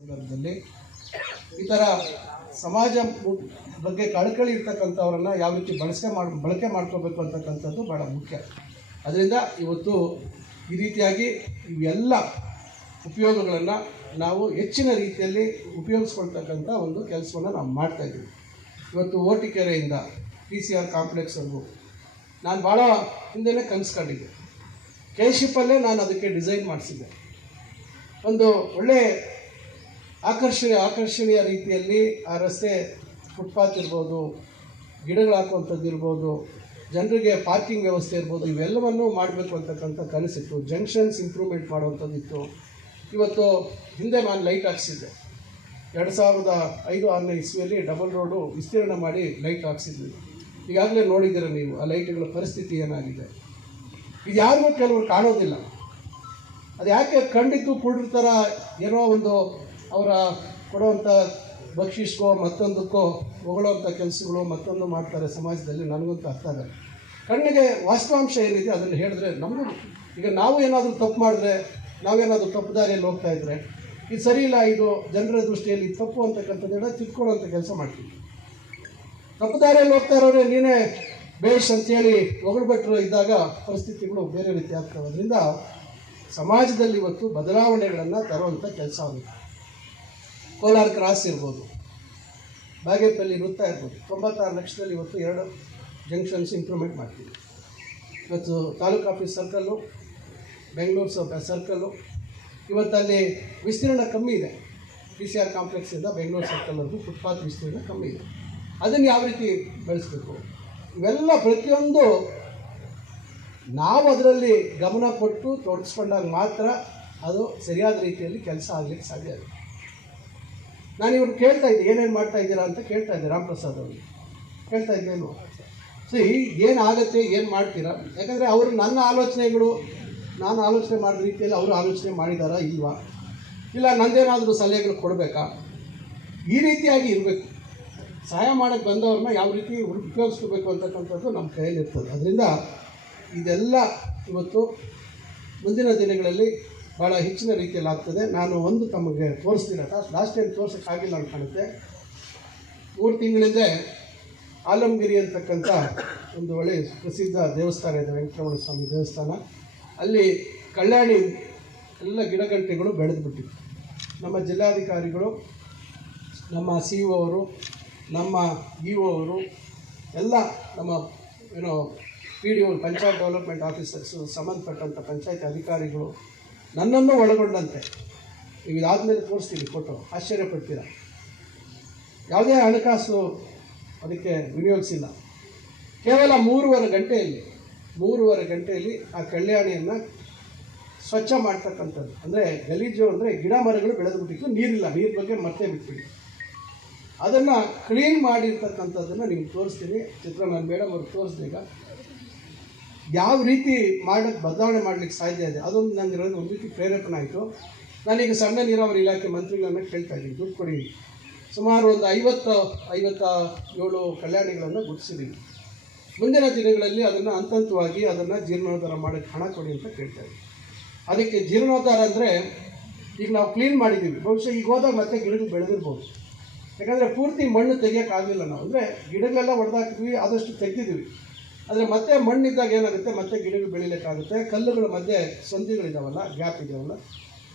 ಸಂದರ್ಭದಲ್ಲಿ ಈ ಥರ ಸಮಾಜ ಬಗ್ಗೆ ಕಳಕಳಿ ಇರ್ತಕ್ಕಂಥವ್ರನ್ನ ಯಾವ ರೀತಿ ಬಳಕೆ ಮಾಡಿ ಬಳಕೆ ಮಾಡ್ಕೋಬೇಕು ಅಂತಕ್ಕಂಥದ್ದು ಭಾಳ ಮುಖ್ಯ. ಅದರಿಂದ ಇವತ್ತು ಈ ರೀತಿಯಾಗಿ ಇವೆಲ್ಲ ಉಪಯೋಗಗಳನ್ನು ನಾವು ಹೆಚ್ಚಿನ ರೀತಿಯಲ್ಲಿ ಉಪಯೋಗಿಸ್ಕೊಳ್ತಕ್ಕಂಥ ಒಂದು ಕೆಲಸವನ್ನು ನಾವು ಮಾಡ್ತಾಯಿದ್ದೀವಿ ಇವತ್ತು ಓಟಿಕೆರೆಯಿಂದ ಪಿ ಸಿ ಆರ್ ಕಾಂಪ್ಲೆಕ್ಸ್ವರೆಗೂ ನಾನು ಭಾಳ ಹಿಂದೆಯೇ ಕನಸ್ಕೊಂಡಿದ್ದೆ. ಕೆ ಶಿಪ್ಪಲ್ಲೇ ನಾನು ಅದಕ್ಕೆ ಡಿಸೈನ್ ಮಾಡಿಸಿದ್ದೆ. ಒಂದು ಒಳ್ಳೆ ಆಕರ್ಷಣೀಯ ಆಕರ್ಷಣೀಯ ರೀತಿಯಲ್ಲಿ ಆ ರಸ್ತೆ ಫುಟ್ಪಾತ್ ಇರ್ಬೋದು, ಗಿಡಗಳು ಹಾಕುವಂಥದ್ದು ಇರ್ಬೋದು, ಜನರಿಗೆ ಪಾರ್ಕಿಂಗ್ ವ್ಯವಸ್ಥೆ ಇರ್ಬೋದು, ಇವೆಲ್ಲವನ್ನೂ ಮಾಡಬೇಕು ಅಂತಕ್ಕಂಥ ಕನಸಿತ್ತು. ಜಂಕ್ಷನ್ಸ್ ಇಂಪ್ರೂವ್ಮೆಂಟ್ ಮಾಡುವಂಥದ್ದಿತ್ತು ಇವತ್ತು ಹಿಂದೆ ನಾನು ಲೈಟ್ ಹಾಕ್ಸಿದ್ದೆ. ಎರಡು ಸಾವಿರದ ಐದು, ಆರನೇ ಇಸ್ವಿಯಲ್ಲಿ ಡಬಲ್ ರೋಡು ವಿಸ್ತೀರ್ಣ ಮಾಡಿ ಲೈಟ್ ಹಾಕ್ಸಿದ್ವಿ. ಈಗಾಗಲೇ ನೋಡಿದ್ದೀರ ನೀವು, ಆ ಲೈಟ್ಗಳ ಪರಿಸ್ಥಿತಿ ಏನಾಗಿದೆ? ಇದು ಯಾರಿಗೂ ಕೆಲವರು ಕಾಣೋದಿಲ್ಲ. ಅದು ಯಾಕೆ ಕಂಡಿದ್ದು ಕುಡಿರ್ತಾರ ಏನೋ ಒಂದು ಅವರ ಕೊಡುವಂಥ ಬಕ್ಷಿಸ್ಗೋ ಮತ್ತೊಂದಕ್ಕೋ ಹೊಗಳೋಂಥ ಕೆಲಸಗಳು ಮತ್ತೊಂದು ಮಾಡ್ತಾರೆ ಸಮಾಜದಲ್ಲಿ, ನನಗಂತೂ ಅರ್ಥ ಆಗಲ್ಲ. ಕಣ್ಣಿಗೆ ವಾಸ್ತವಾಂಶ ಏನಿದೆ ಅದನ್ನು ಹೇಳಿದ್ರೆ ನಮಗೂ ಈಗ ನಾವು ಏನಾದರೂ ತಪ್ಪು ಮಾಡಿದ್ರೆ, ನಾವೇನಾದರೂ ತಪ್ಪು ದಾರಿಯಲ್ಲಿ ಹೋಗ್ತಾ ಇದ್ದರೆ ಇದು ಸರಿ ಇಲ್ಲ ಇದು ಜನರ ದೃಷ್ಟಿಯಲ್ಲಿ ತಪ್ಪು ಅಂತಕ್ಕಂಥದ್ದೆಲ್ಲ ಹೇಳೋ ತಿದ್ಕೊಳ್ಳೋಂಥ ಕೆಲಸ ಮಾಡ್ತೀವಿ. ತಪ್ಪು ದಾರಿಯಲ್ಲಿ ಹೋಗ್ತಾ ಇರೋರೆ, ನೀನೇ ಬೇಷ್ ಅಂತೇಳಿ ಹೊಗಳ್ಬಿಟ್ರು ಇದ್ದಾಗ ಪರಿಸ್ಥಿತಿಗಳು ಬೇರೆ ರೀತಿ ಆಗ್ತವೆ. ಅದರಿಂದ ಸಮಾಜದಲ್ಲಿ ಇವತ್ತು ಬದಲಾವಣೆಗಳನ್ನು ತರುವಂಥ ಕೆಲಸ ಆಗುತ್ತೆ. ಕೋಲಾರ ಕ್ರಾಸ್ ಇರ್ಬೋದು. ಬಾಗೇಪಲ್ಲಿ ವೃತ್ತ ಇರ್ಬೋದು. ತೊಂಬತ್ತಾರು ಲಕ್ಷದಲ್ಲಿ ಇವತ್ತು ಎರಡು ಜಂಕ್ಷನ್ಸ್ ಇಂಪ್ರೂವ್ಮೆಂಟ್ ಮಾಡ್ತೀವಿ. ಇವತ್ತು ತಾಲೂಕು ಆಫೀಸ್ ಸರ್ಕಲ್ಲು ಬೆಂಗಳೂರು ಸ ಸರ್ಕಲ್ಲು ಇವತ್ತಲ್ಲಿ ವಿಸ್ತೀರ್ಣ ಕಮ್ಮಿ ಇದೆ. ಪಿ ಸಿ ಆರ್ ಕಾಂಪ್ಲೆಕ್ಸಿಂದ ಬೆಂಗಳೂರು ಸರ್ಕಲ್ವರೆಗೂ ಫುಟ್ಪಾತ್ ವಿಸ್ತೀರ್ಣ ಕಮ್ಮಿ ಇದೆ. ಅದನ್ನು ಯಾವ ರೀತಿ ಬೆಳೆಸಬೇಕು? ಇವೆಲ್ಲ ಪ್ರತಿಯೊಂದು ನಾವು ಅದರಲ್ಲಿ ಗಮನ ಕೊಟ್ಟು ತೊಡಗಿಸ್ಕೊಂಡಾಗ ಮಾತ್ರ ಅದು ಸರಿಯಾದ ರೀತಿಯಲ್ಲಿ ಕೆಲಸ ಆಗಲಿಕ್ಕೆ ಸಾಧ್ಯ ಆಗುತ್ತೆ. ನಾನು ಇವ್ರು ಕೇಳ್ತಾ ಇದ್ದೆ, ಏನೇನು ಮಾಡ್ತಾ ಇದ್ದೀರಾ ಅಂತ ಕೇಳ್ತಾ ಇದ್ದೆ ರಾಮಪ್ರಸಾದ್ ಅವರು. ಕೇಳ್ತಾ ಇದ್ದೇನು ಸಿ ಏನಾಗುತ್ತೆ ಏನು ಮಾಡ್ತೀರಾ? ಯಾಕಂದರೆ ಅವರು ನನ್ನ ಆಲೋಚನೆಗಳು, ನಾನು ಆಲೋಚನೆ ಮಾಡಿದ ರೀತಿಯಲ್ಲಿ ಅವರು ಆಲೋಚನೆ ಮಾಡಿದಾರಾ ಇಲ್ವಾ? ಇಲ್ಲ, ನಂದೇನಾದರೂ ಸಲಹೆಗಳು ಕೊಡಬೇಕಾ? ಈ ರೀತಿಯಾಗಿ ಇರಬೇಕು. ಸಹಾಯ ಮಾಡೋಕ್ಕೆ ಬಂದವ್ರನ್ನ ಯಾವ ರೀತಿ ಉಪಯೋಗಿಸ್ಕೋಬೇಕು ಅಂತಕ್ಕಂಥದ್ದು ನಮ್ಮ ಕೈಯಲ್ಲಿರ್ತದೆ. ಅದರಿಂದ ಇದೆಲ್ಲ ಇವತ್ತು ಮುಂದಿನ ದಿನಗಳಲ್ಲಿ ಭಾಳ ಹೆಚ್ಚಿನ ರೀತಿಯಲ್ಲಿ ಆಗ್ತದೆ. ನಾನು ಒಂದು ತಮಗೆ ತೋರಿಸ್ತೀನಿ ಲಾಸ್ಟ್ ಟೈಮ್ ತೋರ್ಸೋಕ್ಕಾಗಿಲ್ಲ ಅಂತ ಕಾಣುತ್ತೆ. ಮೂರು ತಿಂಗಳಿಂದ ಆಲಂಗಿರಿ ಅಂತಕ್ಕಂಥ ಒಂದು ಒಳ್ಳೆ ಪ್ರಸಿದ್ಧ ದೇವಸ್ಥಾನ ಇದೆ. ವೆಂಕಟರಮಣ ಸ್ವಾಮಿ ದೇವಸ್ಥಾನ. ಅಲ್ಲಿ ಕಲ್ಯಾಣಿ ಎಲ್ಲ ಗಿಡಗಂಟೆಗಳು ಬೆಳೆದು ನಮ್ಮ ಜಿಲ್ಲಾಧಿಕಾರಿಗಳು, ನಮ್ಮ ಸಿ ಇ ಅವರು, ನಮ್ಮ ಇ ಒ ಅವರು, ಎಲ್ಲ ನಮ್ಮ, ಏನೋ, P D O, panchayat development officers, ಸಂಬಂಧಪಟ್ಟಂಥ ಪಂಚಾಯತ್ ಅಧಿಕಾರಿಗಳು ನನ್ನನ್ನು ಒಳಗೊಂಡಂತೆ. ನೀವು ಇದಾದಮೇಲೆ ತೋರಿಸ್ತೀವಿ ಫೋಟೋ ಆಶ್ಚರ್ಯಪಡ್ತೀರ ಯಾವುದೇ ಹಣಕಾಸು ಅದಕ್ಕೆ ವಿನಿಯೋಗಿಸಿಲ್ಲ ಕೇವಲ ಮೂರುವರೆ ಗಂಟೆಯಲ್ಲಿ ಮೂರುವರೆ ಗಂಟೆಯಲ್ಲಿ ಆ ಕಲ್ಯಾಣಿಯನ್ನು ಸ್ವಚ್ಛ ಮಾಡ್ತಕ್ಕಂಥದ್ದು. ಅಂದರೆ ಗಲೀಜು ಅಂದರೆ ಗಿಡ ಮರಗಳು ಬೆಳೆದು ಬಿಟ್ಟಿತ್ತು ನೀರಿಲ್ಲ. ನೀರು ಬಗ್ಗೆ ಮತ್ತೆ ಬಿಟ್ಬಿಡಿ. ಅದನ್ನು ಕ್ಲೀನ್ ಮಾಡಿರ್ತಕ್ಕಂಥದ್ದನ್ನು ನಿಮ್ಗೆ ತೋರಿಸ್ತೀನಿ. ಚಿತ್ರ ನಾನು ಮೇಡಮ್ ಅವ್ರಿಗೆ ತೋರಿಸ್ದೀಗ ಯಾವ ರೀತಿ ಮಾಡೋಕ್ಕೆ ಬದಲಾವಣೆ ಮಾಡಲಿಕ್ಕೆ ಸಾಧ್ಯ ಇದೆ? ಅದೊಂದು ನನಗೆ ಒಂದು ರೀತಿ ಪ್ರೇರೇಪಣೆ ಆಯಿತು. ನಾನೀಗ ಸಣ್ಣ ನೀರಾವರಿ ಇಲಾಖೆ ಮಂತ್ರಿಗಳನ್ನ ಕೇಳ್ತಾ ಇದ್ದೀನಿ. ದುಡ್ಡು ಕೊಡಿ. ಸುಮಾರು ಒಂದು ಐವತ್ತು, ಐವತ್ತ ಏಳು ಕಲ್ಯಾಣಿಗಳನ್ನು ಗುರುತಿಸಿದ್ದೀನಿ. ಮುಂದಿನ ದಿನಗಳಲ್ಲಿ ಅದನ್ನು ಹಂತ ಹಂತವಾಗಿ ಅದನ್ನು ಜೀರ್ಣೋದ್ಧಾರ ಮಾಡೋಕ್ಕೆ ಹಣ ಕೊಡಿ ಅಂತ ಕೇಳ್ತಾ ಇದ್ದೀವಿ ಅದಕ್ಕೆ ಜೀರ್ಣೋದ್ಧಾರ ಅಂದರೆ ಈಗ ನಾವು ಕ್ಲೀನ್ ಮಾಡಿದ್ದೀವಿ. ಬಹುಶಃ ಈಗ ಹೋದಾಗ ಮತ್ತೆ ಗಿಡಗಳು ಬೆಳೆದಿರ್ಬೋದು. ಯಾಕಂದರೆ ಪೂರ್ತಿ ಮಣ್ಣು ತೆಗಿಯೋಕ್ಕಾಗಲಿಲ್ಲ ನಾವು. ಅಂದರೆ ಗಿಡಗಳೆಲ್ಲ ಹೊಡೆದಾಕಿದ್ವಿ ಆದಷ್ಟು ತೆಗೆದಿದ್ದೀವಿ. ಆದರೆ ಮತ್ತೆ ಮಣ್ಣಿದ್ದಾಗ ಏನಾಗುತ್ತೆ? ಮತ್ತೆ ಗಿಡಗಳು ಬೆಳಿಲಿಕ್ಕಾಗುತ್ತೆ. ಕಲ್ಲುಗಳ ಮಧ್ಯೆ ಸಂಧಿಗಳಿದಾವಲ್ಲ, ಗ್ಯಾಪ್ ಇದಾವಲ್ಲ,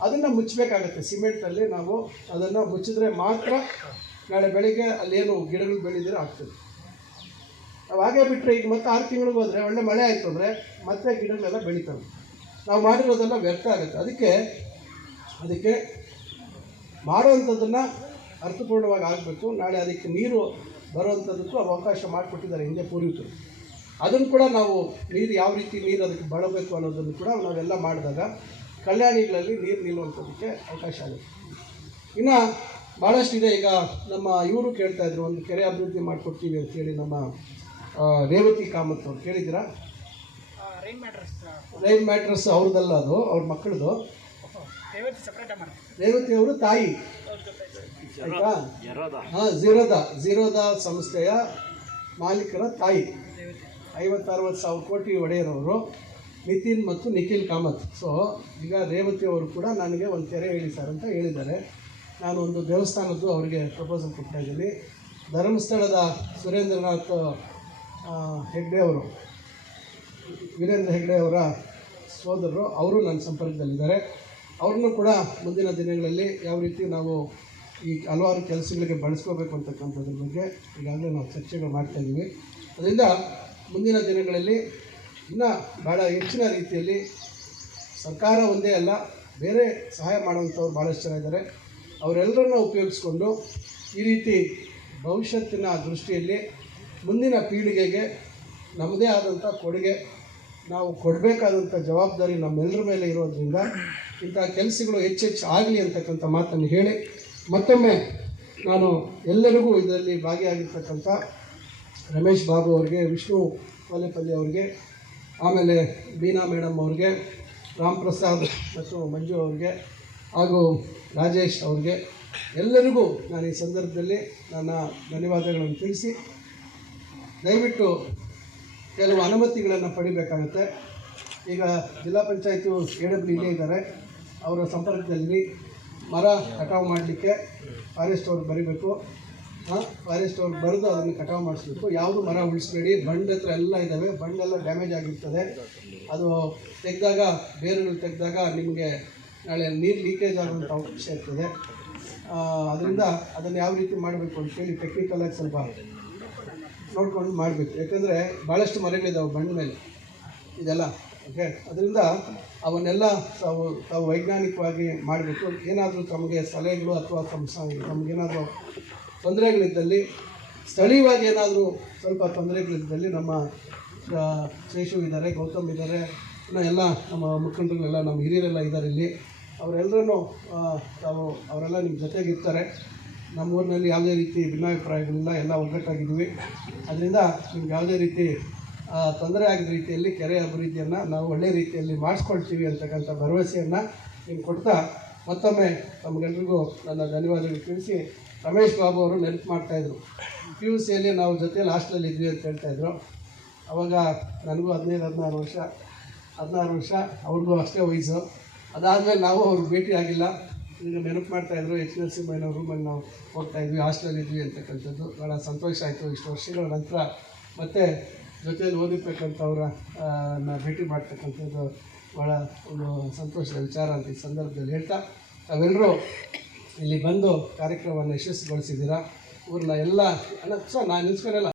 ಅದನ್ನು ಮುಚ್ಚಬೇಕಾಗತ್ತೆ. ಸಿಮೆಂಟಲ್ಲಿ ನಾವು ಅದನ್ನು ಮುಚ್ಚಿದ್ರೆ ಮಾತ್ರ ನಾಳೆ ಬೆಳಿಗ್ಗೆ ಅಲ್ಲೇನು ಗಿಡಗಳು ಬೆಳೆದಿರೋ ಆಗ್ತದೆ. ನಾವು ಹಾಗೆ ಬಿಟ್ಟರೆ ಈಗ ಮತ್ತೆ ಆರು ತಿಂಗಳಿಗೆ ಹೋದರೆ ಒಳ್ಳೆ ಮಳೆ ಆಯಿತು ಅಂದರೆ ಮತ್ತೆ ಗಿಡಗಳೆಲ್ಲ ಬೆಳೀತವೆ. ನಾವು ಮಾಡಿರೋದೆಲ್ಲ ವ್ಯರ್ಥ ಆಗುತ್ತೆ. ಅದಕ್ಕೆ ಅದಕ್ಕೆ ಮಾಡುವಂಥದ್ದನ್ನು ಅರ್ಥಪೂರ್ಣವಾಗಿ ಆಗಬೇಕು. ನಾಳೆ ಅದಕ್ಕೆ ನೀರು ಬರುವಂಥದ್ದಕ್ಕೂ ಅವಕಾಶ ಮಾಡಿಕೊಟ್ಟಿದ್ದಾರೆ ಹಿಂದೆ ಪೂರ್ವಿಕರು. ಅದನ್ನು ಕೂಡ ನಾವು ನೀರು ಯಾವ ರೀತಿ ನೀರು ಅದಕ್ಕೆ ಬಳಬೇಕು ಅನ್ನೋದನ್ನು ಕೂಡ ನಾವೆಲ್ಲ ಮಾಡಿದಾಗ ಕಲ್ಯಾಣಿಗಳಲ್ಲಿ ನೀರು ನಿಲ್ಲುವಂಥದ್ದಕ್ಕೆ ಅವಕಾಶ ಆಗುತ್ತೆ. ಇನ್ನು ಭಾಳಷ್ಟಿದೆ ಈಗ ನಮ್ಮ ಇವರು ಕೇಳ್ತಾ ಇದ್ರು ಒಂದು ಕೆರೆ ಅಭಿವೃದ್ಧಿ ಮಾಡಿಕೊಡ್ತೀವಿ ಅಂತೇಳಿ ನಮ್ಮ ರೇವತಿ ಕಾಮತ್ ಅವ್ರು ಕೇಳಿದ್ದೀರಾ? ರೈನ್ ಮ್ಯಾಟ್ರಸ್ ರೈನ್ ಮ್ಯಾಟ್ರಸ್ ಅವ್ರದ್ದಲ್ಲ ಅದು ಅವ್ರ ಮಕ್ಕಳದು. ರೇವತಿ ಸಪ್ರೇಟ್ ಮಾಡಿ ರೇವತಿ ಅವರು ತಾಯಿ. ಆಯ್ತಾ? ಹಾಂ ಝೀರೋದಾ ಜೀರೋದ ಸಂಸ್ಥೆಯ ಮಾಲೀಕರ ತಾಯಿ. ರೇವತಿ ಐವತ್ತರವತ್ತು ಸಾವಿರ ಕೋಟಿ ಒಡೆಯರವರು ನಿತಿನ್ ಮತ್ತು ನಿಖಿಲ್ ಕಾಮತ್. ಸೊ ಈಗ ರೇವತಿ ಅವರು ಕೂಡ ನನಗೆ ಒಂದು ತೆರೆ ಹೇಳಿ ಸರ್ ಅಂತ ಹೇಳಿದ್ದಾರೆ. ನಾನು ಒಂದು ದೇವಸ್ಥಾನದ್ದು ಅವರಿಗೆ ಪ್ರಪೋಸಲ್ ಕೊಡ್ತಾ ಇದ್ದೀನಿ. ಧರ್ಮಸ್ಥಳದ ಸುರೇಂದ್ರನಾಥ್ ಹೆಗ್ಡೆ ಅವರು, ವೀರೇಂದ್ರ ಹೆಗ್ಡೆ ಅವರ ಸೋದರರು, ಅವರು ನನ್ನ ಸಂಪರ್ಕದಲ್ಲಿದ್ದಾರೆ. ಅವ್ರನ್ನೂ ಕೂಡ ಮುಂದಿನ ದಿನಗಳಲ್ಲಿ ಯಾವ ರೀತಿ ನಾವು ಈ ಹಲವಾರು ಕೆಲಸಗಳಿಗೆ ಬಳಸ್ಕೋಬೇಕು ಅಂತಕ್ಕಂಥದ್ರ ಬಗ್ಗೆ ಈಗಾಗಲೇ ನಾವು ಚರ್ಚೆಗಳು ಮಾಡ್ತಾಯಿದ್ದೀವಿ ಅದರಿಂದ ಮುಂದಿನ ದಿನಗಳಲ್ಲಿ ಇನ್ನೂ ಭಾಳ ಹೆಚ್ಚಿನ ರೀತಿಯಲ್ಲಿ ಸರ್ಕಾರ ಒಂದೇ ಅಲ್ಲ, ಬೇರೆ ಸಹಾಯ ಮಾಡುವಂಥವ್ರು ಭಾಳಷ್ಟು ಜನ ಇದ್ದಾರೆ. ಅವರೆಲ್ಲರನ್ನ ಉಪಯೋಗಿಸ್ಕೊಂಡು ಈ ರೀತಿ ಭವಿಷ್ಯತ್ತಿನ ದೃಷ್ಟಿಯಲ್ಲಿ ಮುಂದಿನ ಪೀಳಿಗೆಗೆ ನಮ್ಮದೇ ಆದಂಥ ಕೊಡುಗೆ, ನಾವು ಕೊಡಬೇಕಾದಂಥ ಜವಾಬ್ದಾರಿ ನಮ್ಮೆಲ್ಲರ ಮೇಲೆ ಇರೋದ್ರಿಂದ ಇಂಥ ಕೆಲಸಗಳು ಹೆಚ್ಚೆಚ್ಚು ಆಗಲಿ ಅಂತಕ್ಕಂಥ ಮಾತನ್ನು ಹೇಳಿ ಮತ್ತೊಮ್ಮೆ ನಾನು ಎಲ್ಲರಿಗೂ ಇದರಲ್ಲಿ ಭಾಗಿಯಾಗಿರ್ತಕ್ಕಂಥ ರಮೇಶ್ ಬಾಬು ಅವ್ರಿಗೆ, ವಿಷ್ಣು ಕೋಲೆಪಲ್ಲಿ ಅವ್ರಿಗೆ, ಆಮೇಲೆ ಬೀನಾ ಮೇಡಮ್ ಅವ್ರಿಗೆ, ರಾಮ್ ಪ್ರಸಾದ್ ಮತ್ತು ಮಂಜು ಅವ್ರಿಗೆ, ಹಾಗೂ ರಾಜೇಶ್ ಅವ್ರಿಗೆ, ಎಲ್ಲರಿಗೂ ನಾನು ಈ ಸಂದರ್ಭದಲ್ಲಿ ನನ್ನ ಧನ್ಯವಾದಗಳನ್ನು ತಿಳಿಸಿ, ದಯವಿಟ್ಟು ಕೆಲವು ಅನುಮತಿಗಳನ್ನು ಪಡಿಬೇಕಾಗುತ್ತೆ. ಈಗ ಜಿಲ್ಲಾ ಪಂಚಾಯಿತಿ ಎ ಡಬ್ಲ್ಯೂ ಇಲ್ಲೇ ಇದ್ದಾರೆ. ಅವರ ಸಂಪರ್ಕದಲ್ಲಿ ಮರ ಕಟಾವು ಮಾಡಲಿಕ್ಕೆ ಫಾರೆಸ್ಟ್ ಅವ್ರಿಗೆ ಬರೀಬೇಕು. ಫಾರೆಸ್ಟ್ ಅವ್ರು ಬರೆದು ಅದನ್ನು ಕಟಾವು ಮಾಡಿಸ್ಬೇಕು. ಯಾವುದು ಮರ ಉಳಿಸ್ಬೇಡಿ, ಬಂಡ್ ಹತ್ರ ಎಲ್ಲ ಇದ್ದಾವೆ ಬಂಡೆಲ್ಲ ಡ್ಯಾಮೇಜ್ ಆಗಿರ್ತದೆ. ಅದು ತೆಗೆದಾಗ, ಬೇರುಗಳು ತೆಗೆದಾಗ ನಿಮಗೆ ನಾಳೆ ನೀರು ಲೀಕೇಜ್ ಆಗುವಂಥ ಅವಕಾಶ ಇರ್ತದೆ. ಅದರಿಂದ ಅದನ್ನು ಯಾವ ರೀತಿ ಮಾಡಬೇಕು ಅಂತೇಳಿ ಟೆಕ್ನಿಕಲಾಗಿ ಸ್ವಲ್ಪ ನೋಡ್ಕೊಂಡು ಮಾಡಬೇಕು. ಯಾಕಂದರೆ ಭಾಳಷ್ಟು ಮರಗಳಿದ್ದಾವೆ ಬಂಡ ಮೇಲೆ. ಇದೆಲ್ಲ ಓಕೆ ಅದರಿಂದ ಅವನ್ನೆಲ್ಲ ತಾವು ತಾವು ವೈಜ್ಞಾನಿಕವಾಗಿ ಮಾಡಬೇಕು. ಏನಾದರೂ ತಮಗೆ ಸಲಹೆಗಳು ಅಥವಾ ತಮ್ಮ ತಮಗೇನಾದರೂ ತೊಂದರೆಗಳಿದ್ದಲ್ಲಿ, ಸ್ಥಳೀಯವಾಗಿ ಏನಾದರೂ ಸ್ವಲ್ಪ ತೊಂದರೆಗಳಿದ್ದಲ್ಲಿ ನಮ್ಮ ಶೇಷು ಇದ್ದಾರೆ, ಗೌತಮ್ ಇದ್ದಾರೆ, ಇನ್ನು ಎಲ್ಲ ನಮ್ಮ ಮುಖಂಡರುಗಳೆಲ್ಲ, ನಮ್ಮ ಹಿರಿಯರೆಲ್ಲ ಇದ್ದಾರೆ ಇಲ್ಲಿ. ಅವರೆಲ್ಲರೂ ತಾವು, ಅವರೆಲ್ಲ ನಿಮ್ಮ ಜೊತೆಗಿರ್ತಾರೆ ನಮ್ಮ ಊರಿನಲ್ಲಿ ಯಾವುದೇ ರೀತಿ ಭಿನ್ನಾಭಿಪ್ರಾಯಗಳಿಲ್ಲ, ಎಲ್ಲ ಒಗ್ಗಟ್ಟಾಗಿದ್ದೀವಿ. ಅದರಿಂದ ನಿಮ್ಗೆ ಯಾವುದೇ ರೀತಿ ತೊಂದರೆ ಆಗಿದ ರೀತಿಯಲ್ಲಿ ಕೆರೆ ಅಭಿವೃದ್ಧಿಯನ್ನು ನಾವು ಒಳ್ಳೆ ರೀತಿಯಲ್ಲಿ ಮಾಡಿಸ್ಕೊಳ್ತೀವಿ ಅಂತಕ್ಕಂಥ ಭರವಸೆಯನ್ನು ನೀವು ಕೊಡ್ತಾ ಮತ್ತೊಮ್ಮೆ ತಮಗೆಲ್ರಿಗೂ ನನ್ನ ಧನ್ಯವಾದಗಳು ತಿಳಿಸಿ ರಮೇಶ್ ಬಾಬು ಅವರು ನೆನಪು ಮಾಡ್ತಾಯಿದ್ರು ಪಿ ಯು ಸಿಯಲ್ಲಿ ನಾವು ಜೊತೆಯಲ್ಲಿ ಹಾಸ್ಟೆಲಲ್ಲಿ ಇದ್ವಿ ಅಂತ ಹೇಳ್ತಾಯಿದ್ರು ಅವಾಗ ನನಗೂ ಹದಿನೈದು, ಹದಿನಾರು ವರ್ಷ ಹದಿನಾರು ವರ್ಷ, ಅವ್ರಿಗೂ ಅಷ್ಟೇ ವಯಸ್ಸು. ಅದಾದಮೇಲೆ ನಾವು ಅವ್ರಿಗೆ ಭೇಟಿ ಆಗಿಲ್ಲ. ಈಗ ನೆನಪು ಮಾಡ್ತಾಯಿದ್ರು ಎಚ್ ಎಲ್ ಸಿ ಮೈನ ರೂಮಲ್ಲಿ ನಾವು ಹೋಗ್ತಾಯಿದ್ವಿ ಹಾಸ್ಟೆಲಲ್ಲಿ ಇದ್ವಿ ಅಂತಕ್ಕಂಥದ್ದು. ಭಾಳ ಸಂತೋಷ ಆಯಿತು ಇಷ್ಟು ವರ್ಷಗಳ ನಂತರ. ಮತ್ತು ಜೊತೆಯಲ್ಲಿ ಓದಿರ್ತಕ್ಕಂಥವ್ರ ಭೇಟಿ ಮಾಡ್ತಕ್ಕಂಥದ್ದು ಭಾಳ ಒಂದು ಸಂತೋಷದ ವಿಚಾರ ಅಂತ ಈ ಸಂದರ್ಭದಲ್ಲಿ ಹೇಳ್ತಾ. ತಾವೆಲ್ಲರೂ ಇಲ್ಲಿ ಬಂದು ಕಾರ್ಯಕ್ರಮವನ್ನು ಯಶಸ್ವಿಗೊಳಿಸಿದ್ದೀರಾ? ಊರಿನ ಎಲ್ಲ ಅಲ್ಲ ಸರ್ ನಾನು ನಿಲ್ಸ್ಕೊಳಲ್ಲ